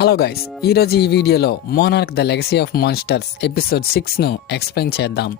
Hello guys, ఈరోజు ఈ వీడియోలో Monarch the Legacy of Monsters episode 6ను ఎక్స్ప్లెయిన్ చేద్దాం.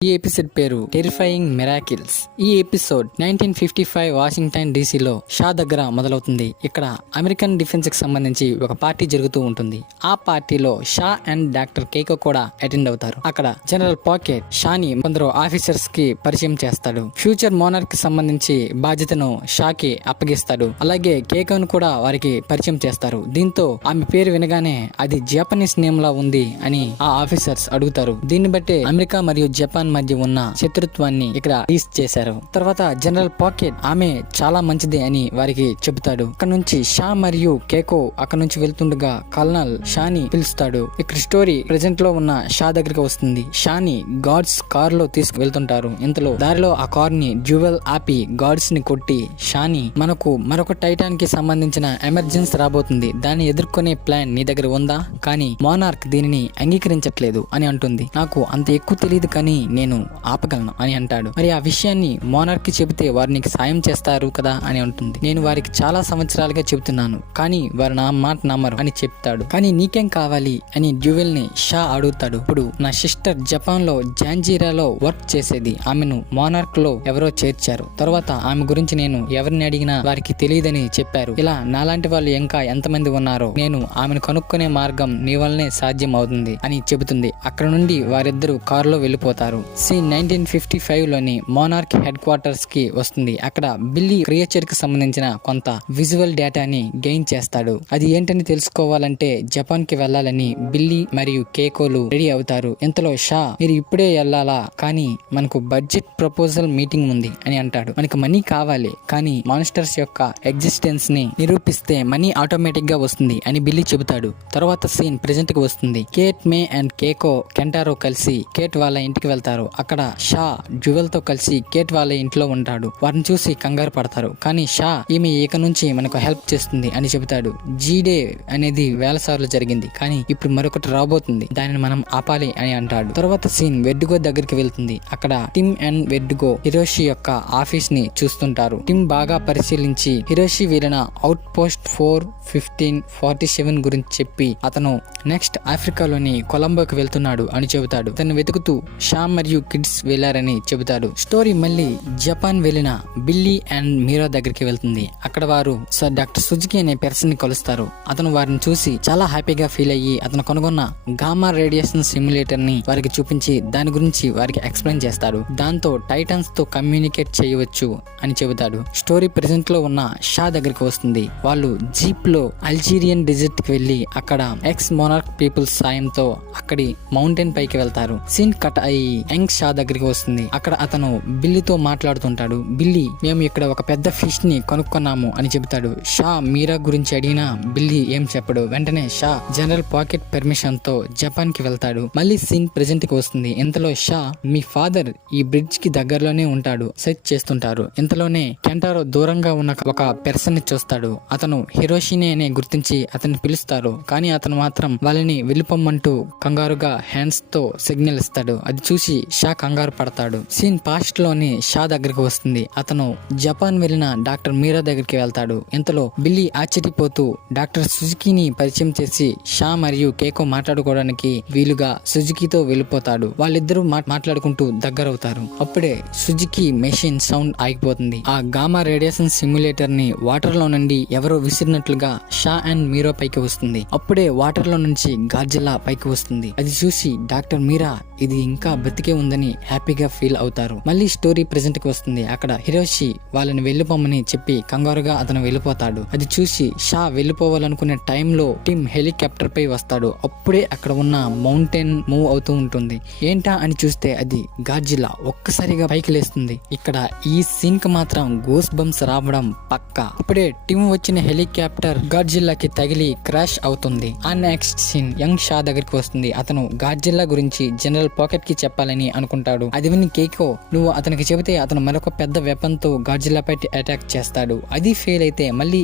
ఈ ఎపిసోడ్ పేరు టెరిఫైయింగ్ మిరాకిల్స్. ఈ ఎపిసోడ్ 1955 వాషింగ్టన్ డీసీలో షా దగ్గర మొదలవుతుంది. ఇక్కడ అమెరికన్ డిఫెన్స్ కి సంబంధించి ఒక పార్టీ జరుగుతూ ఉంటుంది. ఆ పార్టీలో షా అండ్ డాక్టర్ కేకో కూడా అటెండ్ అవుతారు. అక్కడ జనరల్ పాకెట్ షాని కొందరు ఆఫీసర్స్ కి పరిచయం చేస్తాడు. ఫ్యూచర్ మోనార్క్ కి సంబంధించి బాధ్యతను షాకి అప్పగిస్తాడు. అలాగే కేకోను కూడా వారికి పరిచయం చేస్తారు. దీంతో ఆమె పేరు వినగానే అది జపనీస్ నేమ్ లా ఉంది అని ఆ ఆఫీసర్స్ అడుగుతారు. దీన్ని బట్టి అమెరికా మరియు జపాన్ మధ్య ఉన్న శత్రుత్వాన్ని ఇక్కడ టీస్ చేశారు. తర్వాత జనరల్ పాకెట్ ఆమె చాలా మంచిది అని వారికి చెబుతాడు. అక్కడ నుంచి షా మరియు కేకో అక్కడ నుంచి వెళ్తుండగా కల్నల్ షాని పిలుస్తాడు. ఇక్కడ స్టోరీ ప్రెజెంట్ లో ఉన్న షా దగ్గరికి వస్తుంది. షాని గార్డ్స్ కార్ లో తీసుకు వెళ్తుంటారు. ఇంతలో దారిలో ఆ కార్ ని డ్యూవెల్ ఆపి గార్డ్స్ ని కొట్టి షాని, మనకు మరొక టైటాన్ కి సంబంధించిన ఎమర్జెన్సీ రాబోతుంది, దాన్ని ఎదుర్కొనే ప్లాన్ నీ దగ్గర ఉందా? కానీ మోనార్క్ దీనిని అంగీకరించట్లేదు అని అంటుంది. నాకు అంత ఎక్కువ తెలియదు కానీ నేను ఆపగలను అని అంటాడు. మరి ఆ విషయాన్ని మోనార్క్ కి చెబితే వారు నీకు సాయం చేస్తారు కదా అని అంటుంది. నేను వారికి చాలా సంవత్సరాలుగా చెబుతున్నాను కానీ వారు నా మాట నమ్మరు అని చెప్తాడు. కానీ నీకేం కావాలి అని డ్యూవెల్ ని షా అడుగుతాడు. ఇప్పుడు నా సిస్టర్ జపాన్ లో జాంజీరాలో వర్క్ చేసేది, ఆమెను మోనార్క్ లో ఎవరో చేర్చారు. తర్వాత ఆమె గురించి నేను ఎవరిని అడిగినా వారికి తెలియదని చెప్పారు. ఇలా నాలాంటి వాళ్ళు ఇంకా ఎంతమంది ఉన్నారో నేను ఆమెను కనుక్కునే మార్గం నీ వల్లనే సాధ్యం అవుతుంది అని చెబుతుంది. అక్కడ నుండి వారిద్దరూ కారులో వెళ్లిపోతారు. సీన్ 1955 లోని మోనార్క్ హెడ్ క్వార్టర్స్ కి వస్తుంది. అక్కడ బిల్లీ క్రియేచర్ కి సంబంధించిన కొంత విజువల్ డేటాని గెయిన్ చేస్తాడు. అది ఏంటని తెలుసుకోవాలంటే జపాన్ కి వెళ్లాలని బిల్లీ మరియు కేకోలు రెడీ అవుతారు. ఇంతలో షా, మీరు ఇప్పుడే వెళ్లాలా? కానీ మనకు బడ్జెట్ ప్రపోజల్ మీటింగ్ ఉంది అని అంటాడు. మనకు మనీ కావాలి కానీ మాన్స్టర్స్ యొక్క ఎగ్జిస్టెన్స్ ని నిరూపిస్తే మనీ ఆటోమేటిక్ గా వస్తుంది అని బిల్లీ చెబుతాడు. తర్వాత సీన్ ప్రెజెంట్ కి వస్తుంది. కేట్, మే అండ్ కేకో కెంటారో కలిసి కేట్ వాళ్ళ ఇంటికి వెళ్తారు. అక్కడ షా డ్యూవెల్ తో కలిసి కేట్ వాళ్ళ ఇంట్లో ఉంటాడు. వారిని చూసి కంగారు పడతారు. కానీ షా, ఈమె ఇక నుంచి మనకు హెల్ప్ చేస్తుంది అని చెబుతాడు. జీ-డే అనేది వేల సార్లు జరిగింది కానీ ఇప్పుడు మరొకటి రాబోతుంది, దానిని మనం ఆపాలి అని అంటాడు. తర్వాత సీన్ వెర్డుగో దగ్గరికి వెళ్తుంది. అక్కడ టిమ్ అండ్ వెర్డుగో హిరోషి యొక్క ఆఫీస్ ని చూస్తుంటారు. టిమ్ బాగా పరిశీలించి హిరోషి వీరిన అవుట్ పోస్ట్ 4-15-47 గురించి చెప్పి అతను నెక్స్ట్ ఆఫ్రికాలోని కొలంబోకి వెళ్తున్నాడు అని చెబుతాడు. అతను వెతుకుతూ షా మరియు కిడ్స్ వెళ్లారని చెబుతాడు. స్టోరీ మళ్ళీ జపాన్ వెళ్లిన బిల్లీ అండ్ మీరా దగ్గరికి వెళ్తుంది. అక్కడ వారు డాక్టర్ సుజుకి అనే పర్సన్ ని కలుస్తారు. అతను వారిని చూసి చాలా హ్యాపీగా ఫీల్ అయ్యి అతను కనుగొన్న గామా రేడియేషన్ సిమ్యులేటర్ ని వారికి చూపించి దాని గురించి వారికి ఎక్స్ప్లెయిన్ చేస్తాడు. దాంతో టైటన్స్ తో కమ్యూనికేట్ చేయవచ్చు అని చెబుతాడు. స్టోరీ ప్రెజెంట్ లో ఉన్న షా దగ్గరికి వస్తుంది. వాళ్ళు జీప్ లో అల్జీరియన్ డెజర్ట్ కి వెళ్లి అక్కడ ఎక్స్ మోనార్క్ పీపుల్స్ సాయంతో అక్కడి మౌంటైన్ పైకి వెళ్తారు. సీన్ కట్ అయ్యి యంగ్ షా దగ్గరికి వస్తుంది. అక్కడ అతను బిల్లీతో మాట్లాడుతుంటాడు. బిల్లీ, మేము ఇక్కడ ఒక పెద్ద ఫిష్ ని కనుక్కున్నాము అని చెబుతాడు. షా మీరా గురించి అడిగినా బిల్లీ ఏం చెప్పడు. వెంటనే షా జనరల్ పాకెట్ పర్మిషన్ తో జపాన్ కి వెళ్తాడు. మళ్ళీ సీన్ ప్రెజెంట్ కి వస్తుంది. ఇంతలో షా, మీ ఫాదర్ ఈ బ్రిడ్జ్ కి దగ్గరలోనే ఉంటాడు, సెర్చ్ చేస్తుంటారు. ఇంతలోనే కెంటారో దూరంగా ఉన్న ఒక పర్సన్ ని చూస్తాడు. అతను హిరోషినే అనే గుర్తించి అతన్ని పిలుస్తారు. కానీ అతను మాత్రం వాళ్ళని వెళ్ళిపోమ్మంటూ కంగారుగా హ్యాండ్స్ తో సిగ్నల్ ఇస్తాడు. అది చూసి షా కంగారు పడతాడు. సీన్ పాస్ట్ లోని షా దగ్గరికి వస్తుంది. అతను జపాన్ వెళ్లిన డాక్టర్ మీరా దగ్గరికి వెళ్తాడు. ఇంతలో బిల్లీ ఆశ్చర్యపోతూ డాక్టర్ సుజుకిని పరిచయం చేసి షా మరియు కేకో మాట్లాడుకోవడానికి వీలుగా సుజుకితో వెళ్ళిపోతాడు. వాళ్ళిద్దరూ మాట్లాడుకుంటూ దగ్గరవుతారు. అప్పుడే సుజుకి మెషిన్ సౌండ్ ఆగిపోతుంది. ఆ గామా రేడియేషన్ సిమ్యులేటర్ ని వాటర్ లో నుండి ఎవరో విసిరినట్లుగా షా అండ్ మీరా పైకి వస్తుంది. అప్పుడే వాటర్ లో నుంచి గాడ్జిల్లా పైకి వస్తుంది. అది చూసి డాక్టర్ మీరా ఇది ఇంకా బతికే ఉందని హ్యాపీగా ఫీల్ అవుతారు. మళ్ళీ స్టోరీ ప్రెజెంట్ కి వస్తుంది. అక్కడ హిరోషి వాళ్ళని వెళ్ళిపోమని చెప్పి కంగారుగా అతను వెళ్ళిపోతాడు. అది చూసి షా వెళ్ళిపోవాలనుకునే టైంలో టిమ్ హెలికాప్టర్ పై వస్తాడు. అప్పుడే అక్కడ ఉన్న మౌంటైన్ మూవ్ అవుతూ ఉంటుంది. ఏంటా అని చూస్తే అది గాడ్జిల్లా ఒక్కసారిగా పైకి లేస్తుంది. ఇక్కడ ఈ సీన్ కి మాత్రం గోస్ బంప్స్ రావడం పక్కా. అప్పుడే టిమ్ వచ్చిన హెలికాప్టర్ గాడ్జిల్లాకి తగిలి క్రాష్ అవుతుంది. ఆ నెక్స్ట్ సీన్ యంగ్ షా దగ్గరికి వస్తుంది. అతను గాడ్జిల్లా గురించి జనరల్ పాకెట్ కి చెప్పాలని అని అనుకుంటాడు. అది విని కేకో నువ్వు అతనికి చెబితే అతను మరొక పెద్ద వెపన్ తో గాడ్జిల్లాపై అటాక్ చేస్తాడు. అది ఫెయిల్ అయితే మళ్ళీ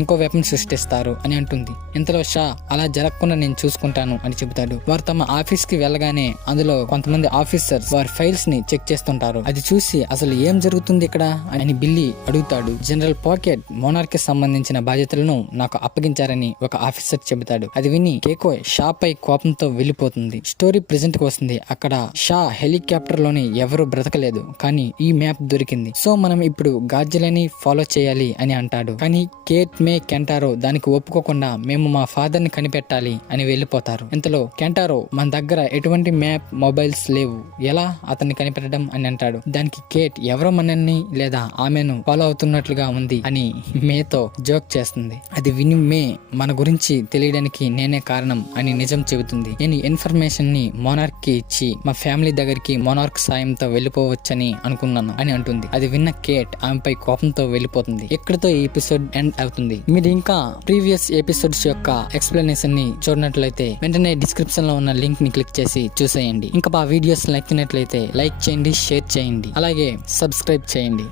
ఇంకో వెపన్ సృష్టిస్తారు అని అంటుంది. ఇంతలో షా అలా జరగకుండా నేను చూసుకుంటాను అని చెబుతాడు. వారు తమ ఆఫీస్ కి వెళ్ళగానే అందులో కొంతమంది ఆఫీసర్స్ వారి ఫైల్స్ ని చెక్ చేస్తుంటారు. అది చూసి అసలు ఏం జరుగుతుంది ఇక్కడ అని బిల్లీ అడుగుతాడు. జనరల్ పాకెట్ మోనార్క్ కి సంబంధించిన బాధ్యతలను నాకు అప్పగించారని ఒక ఆఫీసర్ చెబుతాడు. అది విని కేకో షా పై కోపంతో వెళ్లిపోతుంది. స్టోరీ ప్రెజెంట్ కి వస్తుంది. అక్కడ షా హెలికాప్టర్ లోని ఎవరు బ్రతకలేదు, కానీ ఈ మ్యాప్ దొరికింది. సో మనం ఇప్పుడు గాడ్జిల్లాని ఫాలో చేయాలి అని అంటాడు. కానీ కేట్ మే కెంటారో దానికి ఒప్పుకోకుండా మేము మా ఫాదర్ ని కనిపెట్టాలి అని వెళ్లిపోతారు. ఇంతలో కెంటారో మన దగ్గర ఎటువంటి మ్యాప్ మొబైల్స్ లేవు, ఎలా అతన్ని కనిపెట్టడం అని అంటాడు. దానికి కేట్ ఎవరో మనల్ని లేదా ఆమెను ఫాలో అవుతున్నట్లుగా ఉంది అని మేతో జోక్ చేస్తుంది. అది విని మే మన గురించి తెలియడానికి నేనే కారణం అని నిజం చెబుతుంది. నేను ఇన్ఫర్మేషన్ ని మోనార్క్ కి ఇచ్చి మా ఫ్యామిలీ దగ్గరికి మోనార్క్ సాయంతో వెళ్లిపోవచ్చని అనుకున్నాను అని అంటుంది. అది విన్న కేట్ ఆమెపై కోపంతో వెళ్లిపోతుంది. ఇక్కడితో ఈ ఎపిసోడ్ ఎండ్ అవుతుంది. మీరు ఇంకా ప్రీవియస్ ఎపిసోడ్స్ యొక్క ఎక్స్ప్లెనేషన్ ని చూడనట్లయితే వెంటనే డిస్క్రిప్షన్ లో ఉన్న లింక్ ని క్లిక్ చేసి చూసేయండి. ఇంకా మా వీడియోస్ నచ్చినట్లయితే లైక్ చేయండి, షేర్ చేయండి, అలాగే సబ్స్క్రైబ్ చేయండి.